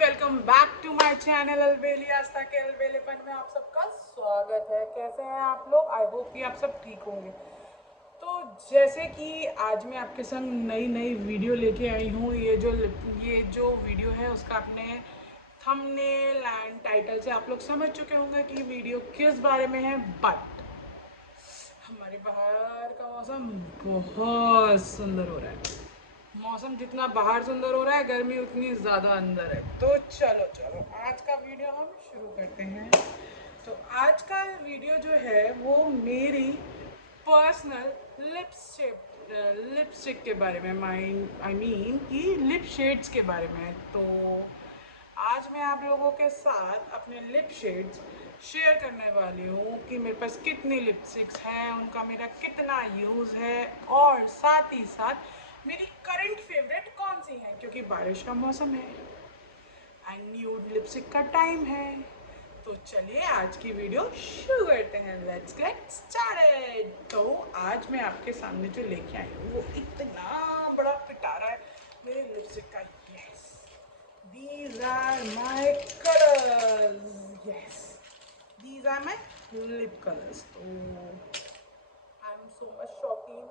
Welcome back to my channel अलबेली आस्था के अलबेलेपन में आप सबका स्वागत है। कैसे हैं आप लोग? आई होप कि आप सब ठीक होंगे। तो जैसे कि आज मैं आपके संग नई नई वीडियो लेके आई हूँ। ये जो वीडियो है उसका आपने थंबनेल एंड टाइटल से आप लोग समझ चुके होंगे कि वीडियो किस बारे में है। बट हमारे बाहर का मौसम बहुत सुंदर हो रहा है। मौसम जितना बाहर सुंदर हो रहा है, गर्मी उतनी ज़्यादा अंदर है। तो चलो चलो आज का वीडियो हम शुरू करते हैं। तो आज का वीडियो जो है वो मेरी पर्सनल लिपस्टिक के बारे में, आई मीन कि लिप शेड्स के बारे में है। तो आज मैं आप लोगों के साथ अपने लिप शेड्स शेयर करने वाली हूँ कि मेरे पास कितनी लिपस्टिक्स हैं, उनका मेरा कितना यूज़ है और साथ ही साथ मेरी करंट फेवरेट कौन सी है, क्योंकि बारिश का मौसम है एंड न्यूड लिपस्टिक का टाइम है। तो चलिए आज की वीडियो शुरू करते हैं। Let's get started. तो आज मैं आपके सामने जो लेके आई हूँ वो इतना बड़ा पिटारा है मेरे लिपस्टिक का। Yes, these are my colors. Yes, these are my lip colors. तो I'm so much शौकीन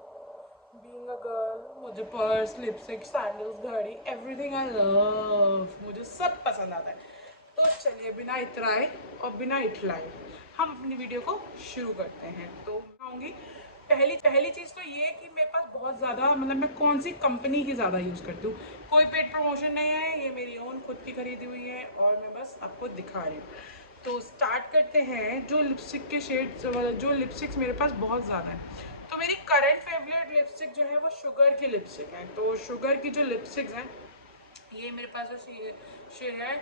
being a girl। मुझे पर्स, लिपस्टिक, सैंडल्स, घड़ी, एवरीथिंग आई लव। मुझे सब पसंद आता है। तो चलिए बिना इतराए और बिना इठलाए हम अपनी वीडियो को शुरू करते हैं। तो मैं कहूँगी पहली पहली चीज़ तो ये कि मेरे पास बहुत ज़्यादा, मतलब मैं कौन सी कंपनी की ज़्यादा यूज़ करती हूँ। कोई पेड प्रमोशन नहीं है, ये मेरी ओन खुद की खरीदी हुई है और मैं बस आपको दिखा रही हूँ। तो स्टार्ट करते हैं। जो लिपस्टिक के शेड्स, जो लिपस्टिक्स मेरे पास बहुत ज़्यादा है। तो मेरी करंट फेवरेट लिपस्टिक जो है वो शुगर की लिपस्टिक है। तो शुगर की जो लिपस्टिक्स हैं, ये मेरे पास जो शेड है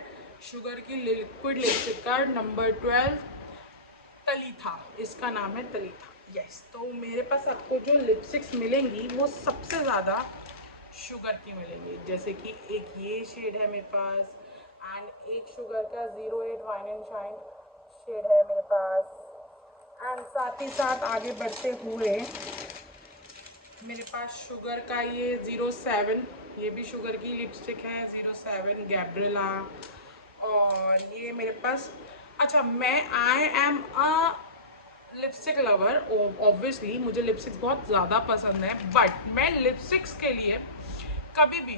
शुगर की लिक्विड लिपस्टिक का नंबर 12 तलीथा, इसका नाम है तलीथा। यस, तो मेरे पास आपको जो लिपस्टिक्स मिलेंगी वो सबसे ज़्यादा शुगर की मिलेंगी। जैसे कि एक ये शेड है मेरे पास एंड एक शुगर का 08 वाइन एंड शाइन शेड है मेरे पास। एंड साथ ही साथ आगे बढ़ते हुए मेरे पास शुगर का ये 07, ये भी शुगर की लिपस्टिक है, 07 गैब्रिला। और ये मेरे पास, अच्छा, मैं I am a lipstick lover. Obviously मुझे लिपस्टिक्स बहुत ज़्यादा पसंद है, बट मैं लिपस्टिक्स के लिए कभी भी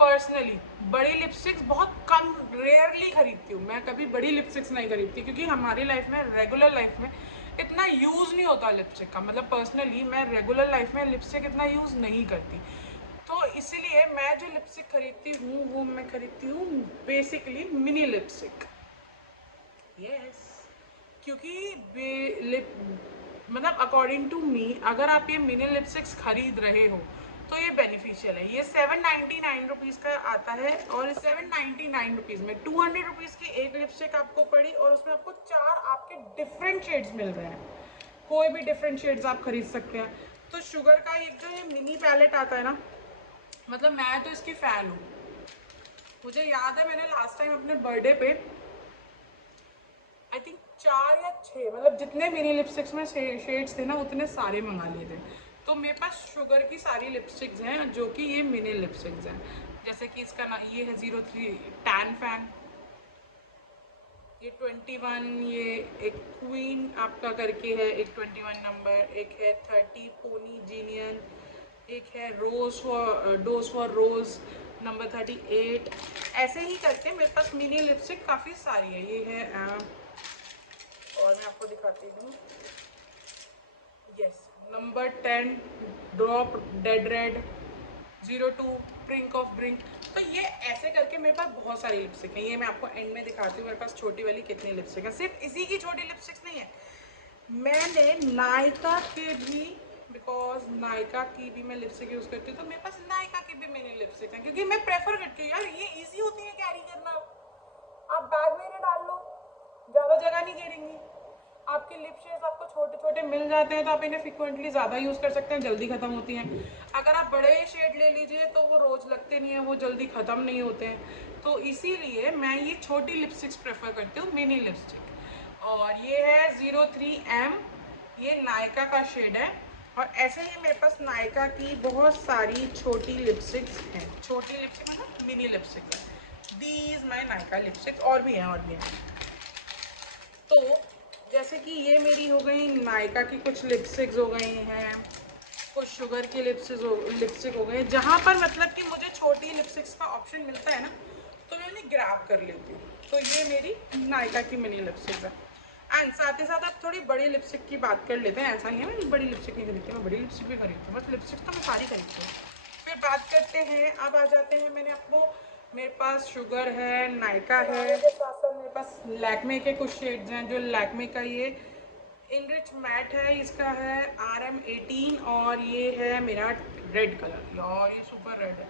पर्सनली बड़ी लिपस्टिक्स बहुत कम, रेयरली खरीदती हूँ। मैं कभी बड़ी लिपस्टिक्स नहीं खरीदती क्योंकि हमारी लाइफ में, रेगुलर लाइफ में इतना यूज़ नहीं होता लिपस्टिक का। मतलब पर्सनली मैं रेगुलर लाइफ में लिपस्टिक इतना यूज़ नहीं करती। तो इसीलिए मैं जो लिपस्टिक खरीदती हूँ वो मैं खरीदती हूँ बेसिकली मिनी लिपस्टिक। यस, क्योंकि लिप, मतलब अकॉर्डिंग टू मी, अगर आप ये मिनी लिपस्टिक्स खरीद रहे हो तो ये बेनिफिशियल है। ये 799 रुपीज़ का आता है और 799 रुपीज़ में 200 रुपीज़ की एक लिपस्टिक आपको पड़ी और उसमें आपको 4 आपके डिफरेंट शेड्स मिल रहे हैं। कोई भी डिफरेंट शेड्स आप खरीद सकते हैं। तो शुगर का एक जो ये मिनी पैलेट आता है ना, मतलब मैं तो इसकी फ़ैन हूँ। मुझे याद है मैंने लास्ट टाइम अपने बर्थडे पे आई थिंक 4 या 6, मतलब जितने मिनी लिपस्टिक्स में शेड्स थे ना उतने सारे मंगा लिए थे। तो मेरे पास शुगर की सारी लिपस्टिक्स हैं जो कि ये मिनी लिपस्टिक्स हैं। जैसे कि इसका ना ये है 03 टैन फैन, ये 21, ये एक क्वीन आपका करके है, एक 21 नंबर, एक है 30 पोनी जीनियन, एक है डोज फॉर रोज नंबर 38। ऐसे ही करके मेरे पास मिनी लिपस्टिक काफ़ी सारी है। ये है और मैं आपको दिखाती हूँ। Yes, number 10 drop dead red, 02 brink of brink. तो ये ऐसे करके मेरे पास बहुत सारी लिपस्टिक है। ये मैं आपको एंड में दिखाती हूँ मेरे पास छोटी वाली कितनी लिपस्टिक है। सिर्फ इसी की छोटी लिपस्टिक्स नहीं है, मैंने नायका के भी, बिकॉज नायका की भी मैं लिपस्टिक यूज़ करती हूँ, तो मेरे पास नायका की भी मैंने लिपस्टिक है क्योंकि मैं प्रेफर करती हूँ यार, ये ईजी होती है कैरी करना। आप बैग में इन्हें डाल लो, ज़्यादा जगह नहीं घेरेंगी। आपके लिप शेड्स आपको छोटे छोटे मिल जाते हैं तो आप इन्हें फ्रिक्वेंटली ज़्यादा यूज़ कर सकते हैं, जल्दी ख़त्म होती हैं। अगर आप बड़े शेड ले लीजिए तो वो रोज़ लगते नहीं हैं, वो जल्दी ख़त्म नहीं होते हैं। तो इसीलिए मैं ये छोटी लिपस्टिक्स प्रेफर करती हूँ, मिनी लिपस्टिक। और ये है 03M, ये नायका का शेड है। और ऐसे ही मेरे पास नायका की बहुत सारी छोटी लिपस्टिक्स हैं। छोटी लिपस्टिक मतलब मिनी लिपस्टिक है। दीज माई नायका लिपस्टिक्स, और भी हैं, और भी हैं। तो जैसे कि ये मेरी हो गई नायका की कुछ लिपस्टिक्स हो गई हैं, कुछ शुगर की लिपस्टिक हो गई, जहाँ पर मतलब कि मुझे छोटी लिपस्टिक्स का ऑप्शन मिलता है ना, तो मैं उन्हें ग्रैब कर लेती हूँ। तो ये मेरी नायका की मिनी लिपस्टिक्स है। एंड साथ ही साथ आप थोड़ी बड़ी लिपस्टिक की बात कर लेते हैं। ऐसा नहीं है मैं बड़ी लिपस्टिक नहीं खरीदती, मैं बड़ी लिपस्टिक भी खरीदती हूँ, बस लिपस्टिक तो मैं सारी खरीदती हूँ। फिर बात करते हैं, अब आ जाते हैं, मैंने आपको, मेरे पास शुगर है, नायका है, साथ साथ मेरे पास लैक्मे के कुछ शेड्स हैं। जो लैक्मे का ये इनरिच मैट है, इसका है RM18, और ये है मेरा रेड कलर, और ये सुपर रेड है।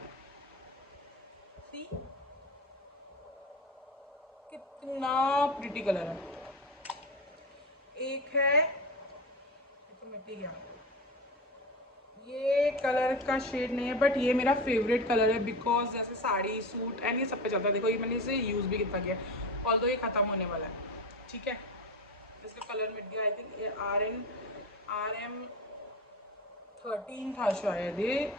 सी कितना प्रिटी कलर है। एक है, तो मिट ही गया, ये कलर का शेड नहीं है, बट ये मेरा फेवरेट कलर है, बिकॉज जैसे साड़ी सूट एंड ये सब पे चलता है। देखो ये मैंने इसे यूज़ भी कितना किया, ऑल्दो ये ख़त्म होने वाला है, ठीक है। इसका कलर मिट गया। आई थिंक ये RM13 था शायद ये,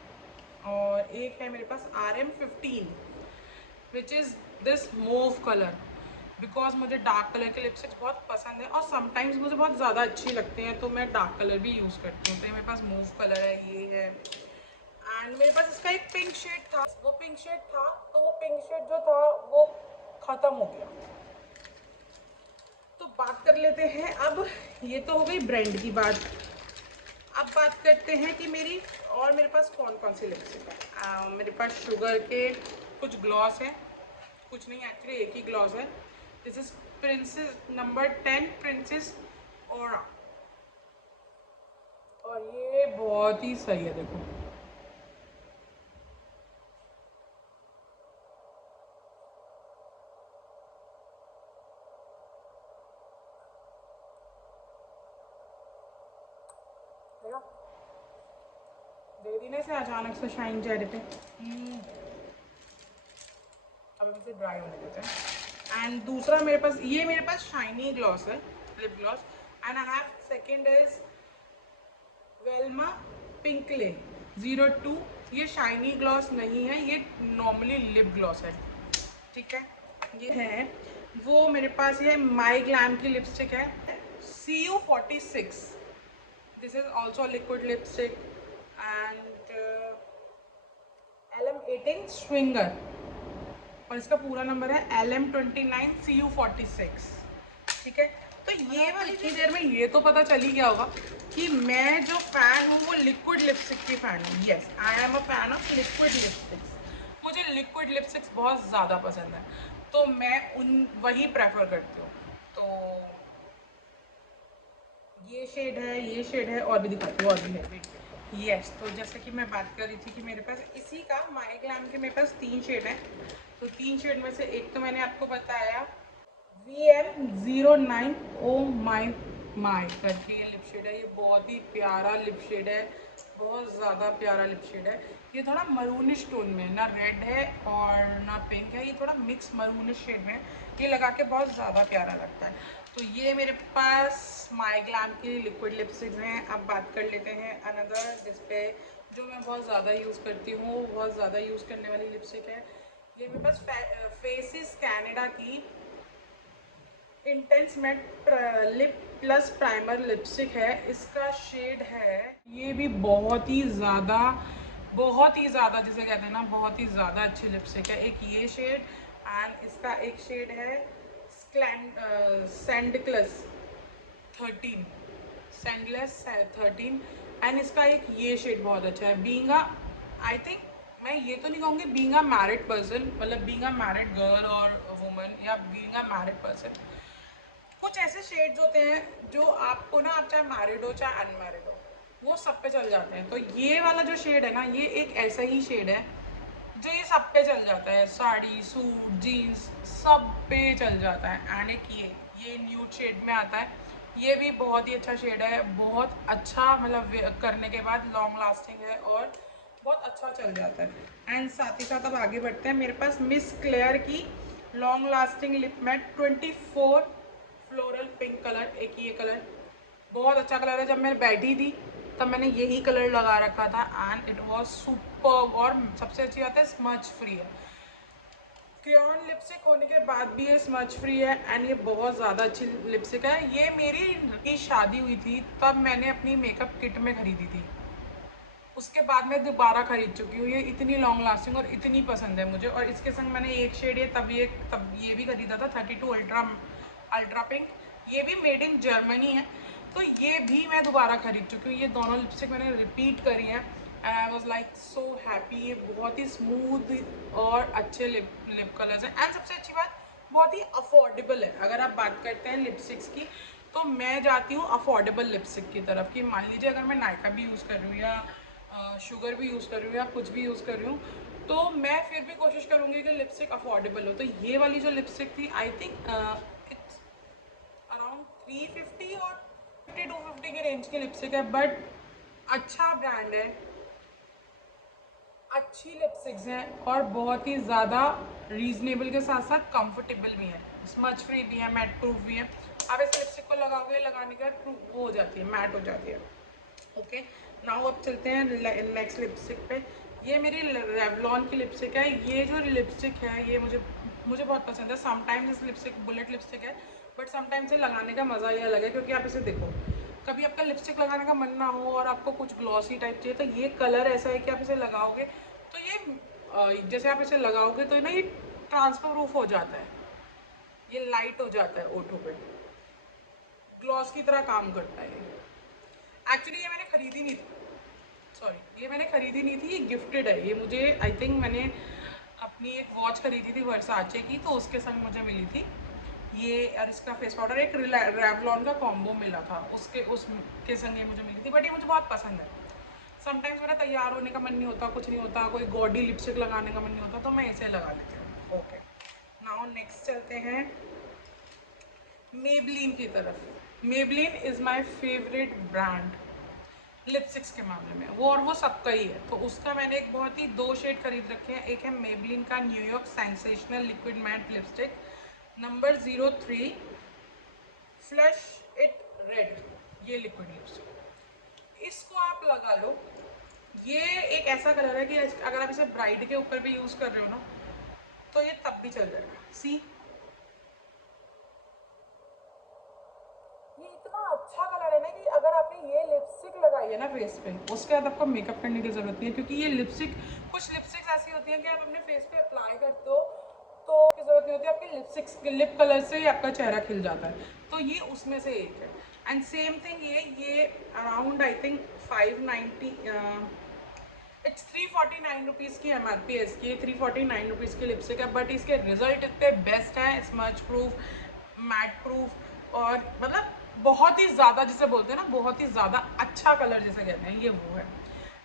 और एक है मेरे पास RM15, which is this move colour, because मुझे डार्क कलर के लिपस्टिक्स बहुत पसंद है, और समटाइम्स मुझे बहुत ज़्यादा अच्छी लगती हैं, तो मैं डार्क कलर भी यूज़ करती हूँ। तो ये मेरे पास मूव कलर है, ये है। एंड मेरे पास इसका एक पिंक शेड था, वो पिंक शेड था, तो वो पिंक शेड जो था वो ख़त्म हो गया। तो बात कर लेते हैं अब, ये तो हो गई ब्रांड की बात। अब बात करते हैं कि मेरी, और मेरे पास कौन कौन सी लिपस्टिक है। मेरे पास शुगर के कुछ ग्लॉस हैं, कुछ नहीं एक्चुअली एक ही ग्लॉस है। This is princess number 10 princess और ये बहुत ही सही है, देखो। देखा, दे दी ना इसे अचानक से शाइन चेहरे पे। अब इसे ड्राई होने देते हैं। एंड दूसरा मेरे पास, ये मेरे पास शाइनी ग्लॉस है, lip gloss. And I have second is Velma pinkle 02। ये शाइनी ग्लॉस नहीं है, ये नॉर्मली लिप ग्लॉस है, ठीक है। ये है वो, मेरे पास ये माई ग्लैम की लिपस्टिक है, CU46। This is also liquid lipstick. And LM18 swinger, और इसका पूरा नंबर है LM29 CU46, ठीक है। तो ये वाली इतनी देर में ये तो पता चल ही गया होगा कि मैं जो फ़ैन हूँ वो लिक्विड लिपस्टिक की फ़ैन हूँ। Yes, I am a fan of liquid lipsticks. मुझे लिक्विड लिपस्टिक्स बहुत ज़्यादा पसंद है, तो मैं वही प्रेफर करती हूँ। तो ये शेड है, ये शेड है, और भी दिखाती हूँ, और भी है। यस, तो जैसे कि मैं बात कर रही थी कि मेरे पास इसी का माई ग्लैम के मेरे पास 3 शेड हैं। तो 3 शेड में से एक तो मैंने आपको बताया VM09, ओ माई माई करके ये लिप शेड है। ये बहुत ही प्यारा लिप शेड है, बहुत ज़्यादा प्यारा लिप शेड है। ये थोड़ा मरूनिश टोन में, ना रेड है और ना पिंक है, ये थोड़ा मिक्स मरूनिश शेड में। ये लगा के बहुत ज़्यादा प्यारा लगता है। तो ये मेरे पास माई ग्लैम की लिक्विड लिपस्टिक्स हैं। अब बात कर लेते हैं अनदर, जिसपे जो मैं बहुत ज़्यादा यूज़ करती हूँ, बहुत ज़्यादा यूज़ करने वाली लिपस्टिक है। ये मेरे पास फेसिस कैनेडा की intense mat lip plus primer lipstick है। इसका शेड है, ये भी बहुत ही ज़्यादा जिसे कहते हैं ना, बहुत ही ज़्यादा अच्छी लिपस्टिक है। एक ये शेड, एंड इसका एक शेड है सैंडक्लस 13, सैंडलेस 13। एंड इसका एक ये शेड बहुत अच्छा है, बीइंग अ, आई थिंक, मैं ये तो नहीं कहूँगी बीइंग अ मैरिड पर्सन, मतलब बीइंग अ मैरिड गर्ल और वुमन, या बीइंग अ मैरिड पर्सन, कुछ ऐसे शेड्स होते हैं जो आपको ना, आप चाहे मैरिड हो चाहे अनमैरिड हो, वो सब पे चल जाते हैं। तो ये वाला जो शेड है ना, ये एक ऐसा ही शेड है जो ये सब पे चल जाता है, साड़ी सूट जीन्स सब पे चल जाता है। एंड एक ये न्यूड शेड में आता है, ये भी बहुत ही अच्छा शेड है, बहुत अच्छा, मतलब करने के बाद लॉन्ग लास्टिंग है और बहुत अच्छा चल जाता है। एंड साथ ही साथ अब आगे बढ़ते हैं, मेरे पास मिस क्लेयर की long lasting lip matte 24 floral pink colour, एक ये कलर बहुत अच्छा कलर है। जब मैं बैठी थी तब मैंने यही कलर लगा रखा था, एंड इट वाज सुपर। और सबसे अच्छी बात है, स्मच फ्री है, क्रेयॉन लिपस्टिक होने के बाद भी ये स्मच फ्री है एंड ये बहुत ज़्यादा अच्छी लिपस्टिक है। ये मेरी शादी हुई थी तब मैंने अपनी मेकअप किट में खरीदी थी, उसके बाद मैं दोबारा खरीद चुकी हूँ। ये इतनी लॉन्ग लास्टिंग और इतनी पसंद है मुझे। और इसके संग मैंने एक शेड ये तब ये भी खरीदा था 32 अल्ट्रा अल्ट्रा पिंक। ये भी मेड इन जर्मनी है, तो ये भी मैं दोबारा खरीद चुकी हूँ। ये दोनों लिपस्टिक मैंने रिपीट करी है and I was like so happy. ये बहुत ही स्मूथ और अच्छे लिप कलर्स हैं एंड सबसे अच्छी बात बहुत ही अफोर्डेबल है। अगर आप बात करते हैं लिपस्टिक्स की तो मैं जाती हूँ अफोर्डेबल लिपस्टिक की तरफ। कि मान लीजिए अगर मैं नायका भी यूज़ कर रही हूँ या शुगर भी यूज़ कर रही हूँ या कुछ भी यूज़ कर रही हूँ, तो मैं फिर भी कोशिश करूँगी कि लिपस्टिक अफोर्डेबल हो। तो ये वाली जो लिपस्टिक थी आई थिंक इट्स अराउंड 350 और 50-250 की रेंज की लिपस्टिक है, बट अच्छा ब्रांड है, अच्छी लिपस्टिक्स हैं और बहुत ही ज़्यादा रीजनेबल के साथ साथ कंफर्टेबल भी है, स्मच फ्री भी है, मैट प्रूफ भी है। आप इस लिपस्टिक को लगाओगे, लगाने के बाद वो हो जाती है, मैट हो जाती है। ओके, नाउ अब चलते हैं नेक्स्ट लिपस्टिक पे। ये मेरी रेवलॉन की लिपस्टिक है। ये जो लिपस्टिक है ये मुझे मुझे बहुत पसंद है। समटाइम्स इस लिपस्टिक बुलेट लिपस्टिक है, बट समटाइम्स से लगाने का मज़ा ही अलग है। क्योंकि आप इसे देखो, कभी आपका लिपस्टिक लगाने का मन ना हो और आपको कुछ ग्लॉसी टाइप चाहिए, तो ये कलर ऐसा है कि आप इसे लगाओगे तो ये जैसे आप इसे लगाओगे तो ना ये ट्रांसफर प्रूफ हो जाता है, ये लाइट हो जाता है ओठों पे, ग्लॉस की तरह काम करता है। एक्चुअली ये मैंने खरीदी नहीं थी, सॉरी ये मैंने खरीदी नहीं थी, ये गिफ्टेड है। ये मुझे आई थिंक मैंने अपनी एक वॉच खरीदी थी वर्साचे की, तो उसके संग मुझे मिली थी ये। और इसका फेस पाउडर एक रेवलॉन का कॉम्बो मिला था, उसके संग ये मुझे मिली थी। बट ये मुझे बहुत पसंद है। समटाइम्स मेरा तैयार होने का मन नहीं होता, कुछ नहीं होता, कोई गॉडी लिपस्टिक लगाने का मन नहीं होता, तो मैं इसे लगा लेती हूँ। ओके, नाउ नेक्स्ट चलते हैं मेबलिन की तरफ। Maybelline is my favourite brand lipsticks के मामले में, वो सबका ही है। तो उसका मैंने एक बहुत ही दो शेड खरीद रखे हैं। एक है मेबलिन का New York sensational liquid matte lipstick number 03 flash it red, ये लिक्विड लिपस्टिक, इसको आप लगा लो। ये एक ऐसा कलर है कि अगर आप इसे ब्राइड के ऊपर भी यूज़ कर रहे हो ना, तो ये तब भी चल जाएगा। सी, ये इतना अच्छा कलर है ना कि अगर आपने ये लिपस्टिक लगाई है ना फेस पे, उसके बाद आपको मेकअप करने की जरूरत नहीं है। क्योंकि ये लिपस्टिक, कुछ लिपस्टिक्स ऐसी होती हैं कि आप अपने फेस पे अप्लाई करते हो तो की जरूरत नहीं होती, आपके लिपस्टिक्स लिप कलर से ही आपका चेहरा खिल जाता है। तो ये उसमें से एक है। एंड सेम थिंग ये around I think 590 it's 349 rupees की MRP है इसकी। 349 रुपीज़ की लिपस्टिक है, बट इसके रिजल्ट इतने बेस्ट हैं, स्मच प्रूफ, मैट प्रूफ, और मतलब बहुत ही ज़्यादा, जिसे बोलते हैं ना बहुत ही ज़्यादा अच्छा कलर जिसे कहते हैं, ये वो है।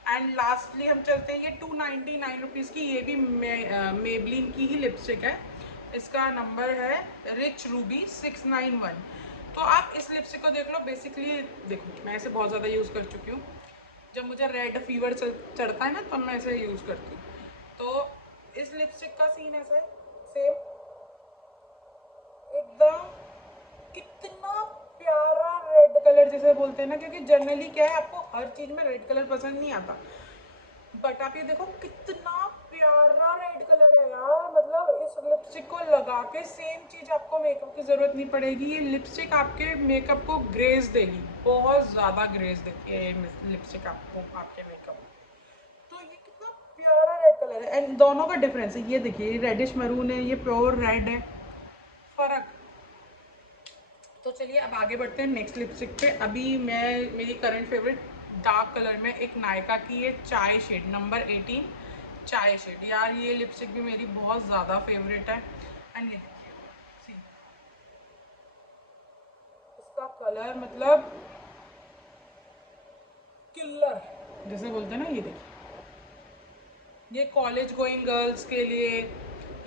एंड लास्टली हम चलते हैं ये 299 रुपीज़ की, ये भी मेबलिन की ही लिपस्टिक है। इसका नंबर है रिच रूबी 691। तो आप इस लिपस्टिक को देख लो। बेसिकली देखो, मैं इसे बहुत ज़्यादा यूज़ कर चुकी हूँ। जब मुझे रेड फीवर चढ़ता है ना, तब मैं इसे यूज़ करती हूँ। तो इस लिपस्टिक का सीन ऐसा है, सेम एकदम, कितना प्यारा रेड कलर जिसे बोलते हैं ना। क्योंकि जनरली क्या है, आपको हर चीज़ में रेड कलर पसंद नहीं आता, बट आप ये देखो कितना प्यारा रेड कलर है यार। मतलब इस लिपस्टिक को लगा के सेम चीज़ आपको मेकअप की ज़रूरत नहीं पड़ेगी। ये लिपस्टिक आपके मेकअप को ग्रेस देगी, बहुत ज़्यादा ग्रेस देती है ये लिपस्टिक आपको आपके मेकअप। तो ये कितना प्यारा रेड कलर है एंड दोनों का डिफरेंस है। ये देखिए, ये रेडिश मरून है, ये प्योर रेड है, फर्क। तो चलिए अब आगे बढ़ते हैं नेक्स्ट लिपस्टिक पे। अभी मैं मेरी करंट फेवरेट डार्क कलर में एक नायका की है चाय शेड नंबर 18 चाय शेड। यार ये लिपस्टिक भी मेरी बहुत ज़्यादा फेवरेट है। एंड ये देखिए, सी इसका कलर मतलब किलर जैसे बोलते हैं ना। ये देखिए, ये कॉलेज गोइंग गर्ल्स के लिए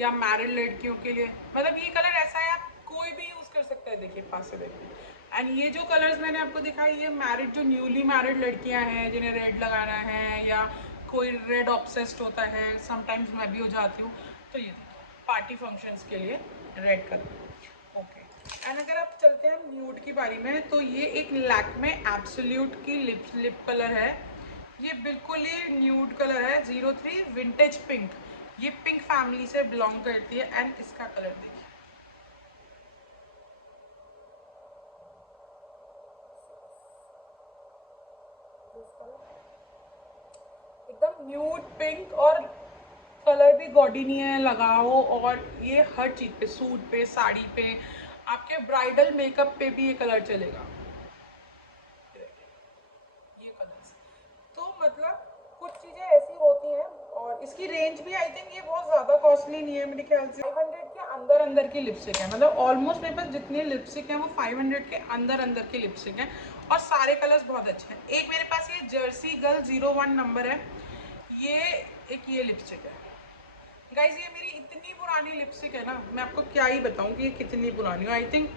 या मैरिड लड़कियों के लिए, मतलब ये कलर ऐसा है आप कोई भी यूज़ कर सकता है। देखिए पास से देखिए। एंड ये जो कलर्स मैंने आपको दिखाई, ये मैरिड, जो न्यूली मैरिड लड़कियां हैं जिन्हें रेड लगाना है, या कोई रेड ऑब्सेस्ड होता है, समटाइम्स मैं भी हो जाती हूँ, तो ये देखिए पार्टी फंक्शंस के लिए रेड कलर। ओके, एंड अगर आप चलते हैं न्यूड की बारी में, तो ये एक लैक्मे एब्सोल्यूट की लिप कलर है। ये बिल्कुल ही न्यूड कलर है, 03 विंटेज पिंक। ये पिंक फैमिली से बिलोंग करती है एंड इसका कलर देखिए, एकदम न्यूड पिंक और कलर भी गॉडी नहीं है, लगाओ और ये हर चीज़ पे, सूट पे, साड़ी पे, आपके ब्राइडल मेकअप पे भी ये कलर चलेगा। ये कलर्स तो मतलब कुछ चीज़ें ऐसी होती हैं। और इसकी रेंज भी आई थिंक ये बहुत ज़्यादा कॉस्टली नहीं है, मेरे ख्याल से 500 के अंदर अंदर की लिपस्टिक है, मतलब ऑलमोस्ट मेरे पास जितने लिपस्टिक हैं वो 500 के अंदर अंदर की लिपस्टिक हैं और सारे कलर्स बहुत अच्छे हैं। एक मेरे पास ये जर्सी गर्ल 01 नंबर है, ये एक ये लिपस्टिक है। गाइज ये मेरी इतनी पुरानी लिपस्टिक है ना, मैं आपको क्या ही बताऊँ कि ये कितनी पुरानी है। आई थिंक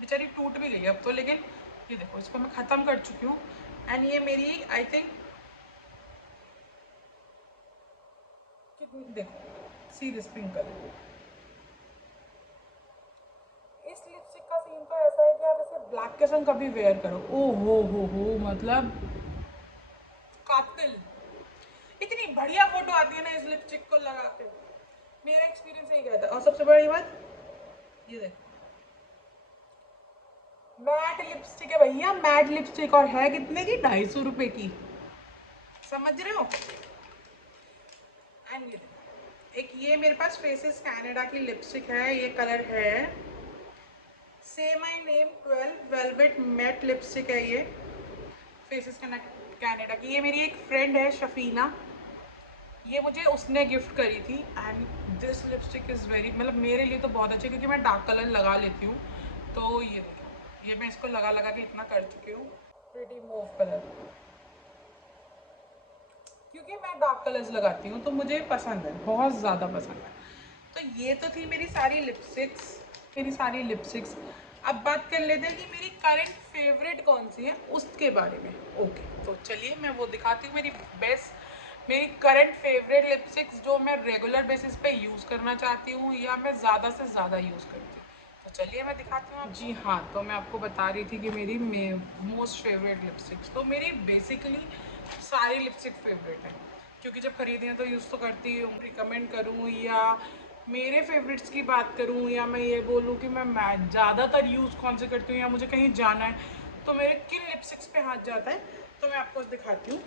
बेचारी टूट भी गई है अब तो, लेकिन ये देखो इसको मैं ख़त्म कर चुकी हूँ। एंड ये मेरी आई थिंक कितनी, देखो सी दिस पिंक कलर। इस लिपस्टिक का सीन तो ऐसा है कि आप इसे ब्लैक के संग कभी वेयर करो, ओ हो मतलब कातिल। इतनी बढ़िया फोटो आती है ना इस लिपस्टिक को लगा के, मेरा एक्सपीरियंस यही कहता है। और सबसे बड़ी बात ये देखो, मैट लिपस्टिक है भैया, मैट लिपस्टिक, और है कितने की, 250 रुपए की, समझ रहे हो। एंड ये देखो, एक ये मेरे पास फेसेस कनाडा की लिपस्टिक है, ये कलर है से my name 12 velvet matte lipstick है ये, फेसेस कनाडा की। ये मेरी एक फ्रेंड है शफीना, ये मुझे उसने गिफ्ट करी थी। And this lipstick is very, मतलब मेरे लिए तो बहुत अच्छी, क्योंकि मैं डार्क कलर लगा लेती हूँ। तो ये देखो, ये मैं इसको लगा लगा के इतना कर चुकी हूँ, प्रीटी मूव कलर, क्योंकि मैं डार्क कलर्स लगाती हूँ तो मुझे पसंद है, बहुत ज़्यादा पसंद है। तो ये तो थी मेरी सारी लिपस्टिक्स, मेरी सारी लिपस्टिक्स। अब बात कर लेते हैं कि मेरी करंट फेवरेट कौन सी है उसके बारे में। ओके, तो चलिए मैं वो दिखाती हूँ, मेरी बेस्ट, मेरी करंट फेवरेट लिपस्टिक्स जो मैं रेगुलर बेसिस पे यूज़ करना चाहती हूँ या मैं ज़्यादा से ज़्यादा यूज़ करती हूँ। तो चलिए मैं दिखाती हूँ। जी हाँ, तो मैं आपको बता रही थी कि मेरी मोस्ट फेवरेट लिपस्टिक्स, तो मेरी बेसिकली सारी लिपस्टिक फेवरेट है, क्योंकि जब खरीदी हैं तो यूज़ तो करती हूँ। रिकमेंड करूँ या मेरे फेवरेट्स की बात करूँ या मैं ये बोलूँ कि मैं ज़्यादातर यूज़ कौन से करती हूँ या मुझे कहीं जाना है तो मेरे किन लिपस्टिक्स पे हाथ जाता है, तो मैं आपको दिखाती हूँ।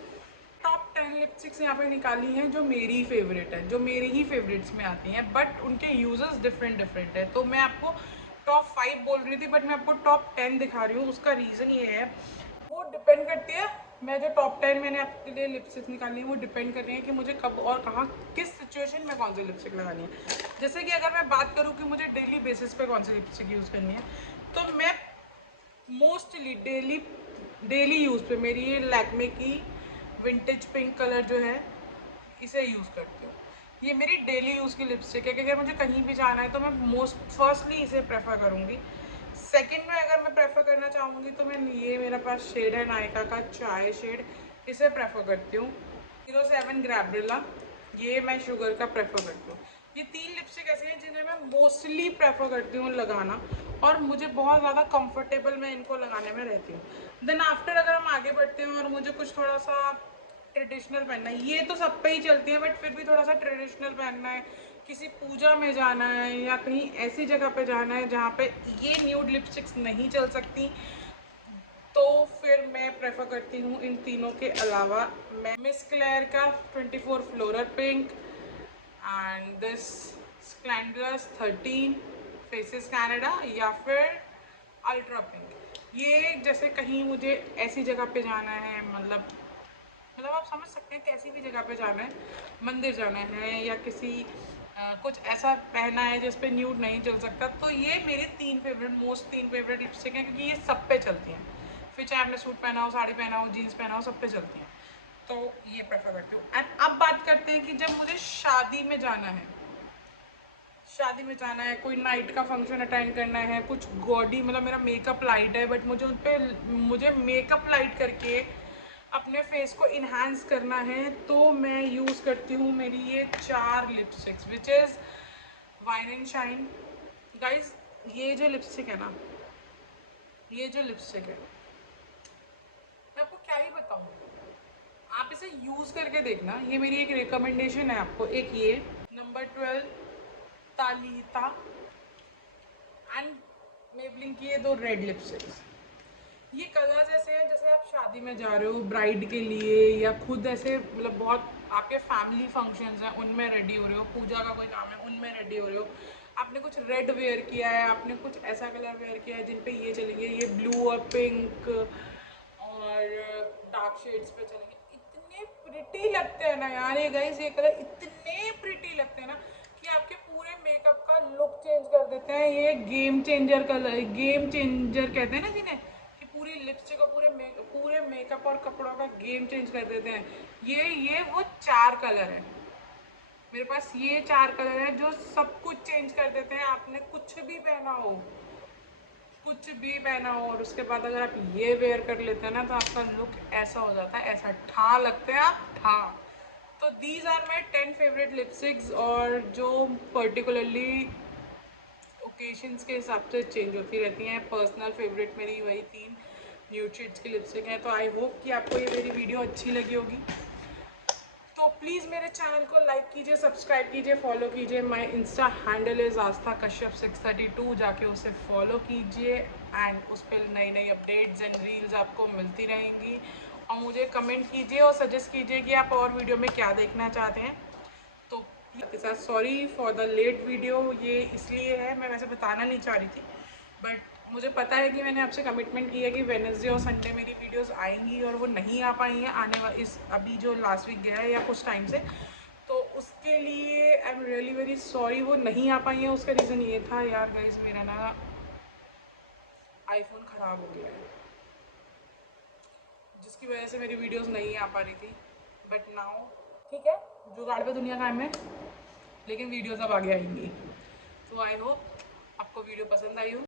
टॉप 10 लिपस्टिक्स यहाँ पे निकाली हैं जो मेरी फेवरेट है, जो मेरे ही फेवरेट्स में आती हैं, बट उनके यूजर्स डिफरेंट डिफरेंट है। तो मैं आपको टॉप 5 बोल रही थी बट मैं आपको टॉप 10 दिखा रही हूँ। उसका रीज़न ये है, वो डिपेंड करती है, मैं जो टॉप 10 मैंने आपके लिए लिपस्टिक निकाली है वो डिपेंड कर रही है कि मुझे कब और कहाँ किस सिचुएशन में कौन सी लिपस्टिक लगानी है। जैसे कि अगर मैं बात करूँ कि मुझे डेली बेसिस पे कौन सी लिपस्टिक यूज़ करनी है, तो मैं मोस्टली डेली डेली यूज़ पे मेरी ये लैक्मे की विंटेज पिंक कलर जो है इसे यूज़ करती हूँ। ये मेरी डेली यूज़ की लिपस्टिक है कि अगर मुझे कहीं भी जाना है तो मैं मोस्ट फर्स्टली इसे प्रेफर करूँगी। सेकंड में अगर मैं प्रेफर करना चाहूँगी तो मैं, ये मेरे पास शेड है नायका का चाय शेड, इसे प्रेफर करती हूँ। 07 ग्रैब्रिला, ये मैं शुगर का प्रेफर करती हूँ। ये 3 लिपस्टिक ऐसे हैं जिन्हें मैं मोस्टली प्रेफर करती हूँ लगाना, और मुझे बहुत ज़्यादा कंफर्टेबल मैं इनको लगाने में रहती हूँ। देन आफ्टर अगर हम आगे बढ़ते हैं और मुझे कुछ थोड़ा सा ट्रेडिशनल पहनना है, ये तो सब पे ही चलती है बट फिर भी थोड़ा सा ट्रेडिशनल पहनना है, किसी पूजा में जाना है या कहीं ऐसी जगह पे जाना है जहाँ पे ये न्यूड लिपस्टिक्स नहीं चल सकती, तो फिर मैं प्रेफर करती हूँ इन तीनों के अलावा मैं मिस क्लेयर का 24 floral pink and this splendorous 13 faces Canada, या फिर अल्ट्रा पिंक। ये जैसे कहीं मुझे ऐसी जगह पे जाना है, मतलब आप समझ सकते हैं कैसी भी जगह पे जाना है, मंदिर जाना है या किसी कुछ ऐसा पहना है जिस पे न्यूड नहीं चल सकता, तो ये मेरे तीन फेवरेट लिपस्टिक हैं, क्योंकि ये सब पे चलती हैं। फिर चाहे आपने सूट पहना हो, साड़ी पहना हो, जीन्स पहना हो, सब पे चलती हैं। तो ये प्रेफर करती हूँ। एंड अब बात करते हैं कि जब मुझे शादी में जाना है, शादी में जाना है, कोई नाइट का फंक्शन अटेंड करना है, कुछ गॉडी, मतलब मेरा मेकअप लाइट है बट मुझे मेकअप लाइट करके अपने फेस को इन्हांस करना है, तो मैं यूज़ करती हूँ मेरी ये 4 lipsticks which is wine and shine. Guys ये जो लिपस्टिक है ना, ये जो लिपस्टिक है मैं आपको क्या ही बताऊँ, आप इसे यूज़ करके देखना। ये मेरी एक रिकमेंडेशन है आपको, एक ये नंबर 12 तालिता एंड मेबलिन की ये 2 रेड लिपस्टिक्स। ये कलर्स ऐसे हैं जैसे आप शादी में जा रहे हो ब्राइड के लिए, या खुद ऐसे मतलब बहुत आपके फैमिली फंक्शंस हैं उनमें रेडी हो रहे हो, पूजा का कोई काम है उनमें रेडी हो रहे हो, आपने कुछ रेड वेयर किया है, आपने कुछ ऐसा कलर वेयर किया है जिन पे ये चलेंगे, ये ब्लू और पिंक और डार्क शेड्स पे चलेंगे, इतने प्रिटी लगते हैं ना यार ये गाइस, ये कलर इतने प्रिटी लगते हैं ना कि आपके पूरे मेकअप का लुक चेंज कर देते हैं। ये game changer colour, game changer कहते हैं ना जिन्हें, कि पूरी लिपस्टिक और पूरे मेकअप और कपड़ों का गेम चेंज कर देते हैं। ये वो 4 कलर है मेरे पास, ये 4 कलर है जो सब कुछ चेंज कर देते हैं। आपने कुछ भी पहना हो और उसके बाद अगर आप ये वेयर कर लेते हैं ना तो आपका लुक ऐसा हो जाता है, ऐसा ठा लगते हैं आप, ठा। तो these are my 10 favourite lipsticks, और जो पर्टिकुलरली ओकेशंस के हिसाब से चेंज होती रहती हैं। पर्सनल फेवरेट मेरी वही 3 न्यूड शेड्स की लिपस्टिक हैं। तो आई होप कि आपको ये मेरी वीडियो अच्छी लगी होगी। तो प्लीज़ मेरे चैनल को लाइक कीजिए, सब्सक्राइब कीजिए, फॉलो कीजिए। माय इंस्टा हैंडल इज़ आस्था कश्यप 632, जाके उसे फॉलो कीजिए एंड उस पर नई नई अपडेट्स एंड रील्स आपको मिलती रहेंगी। और मुझे कमेंट कीजिए और सजेस्ट कीजिए कि आप और वीडियो में क्या देखना चाहते हैं। तो आपके साथ sorry for the late video, ये इसलिए है, मैं वैसे बताना नहीं चाह रही थी, बट मुझे पता है कि मैंने आपसे कमिटमेंट की है कि वेडनेसडे और संडे मेरी वीडियोस आएंगी और वो नहीं आ पाई हैं आने वाले इस अभी जो लास्ट वीक गया है या कुछ टाइम से, तो उसके लिए I am really very sorry. वो नहीं आ पाई हैं, उसका रीज़न ये था यार गाइज, मेरा ना आईफोन ख़राब हो गया है जिसकी वजह से मेरी वीडियोस नहीं आ पा रही थी। बट नाउ ठीक है, जुगाड़ पे दुनिया कायम है, लेकिन वीडियोस अब आगे आएंगी। तो आई होप आपको वीडियो पसंद आई हो।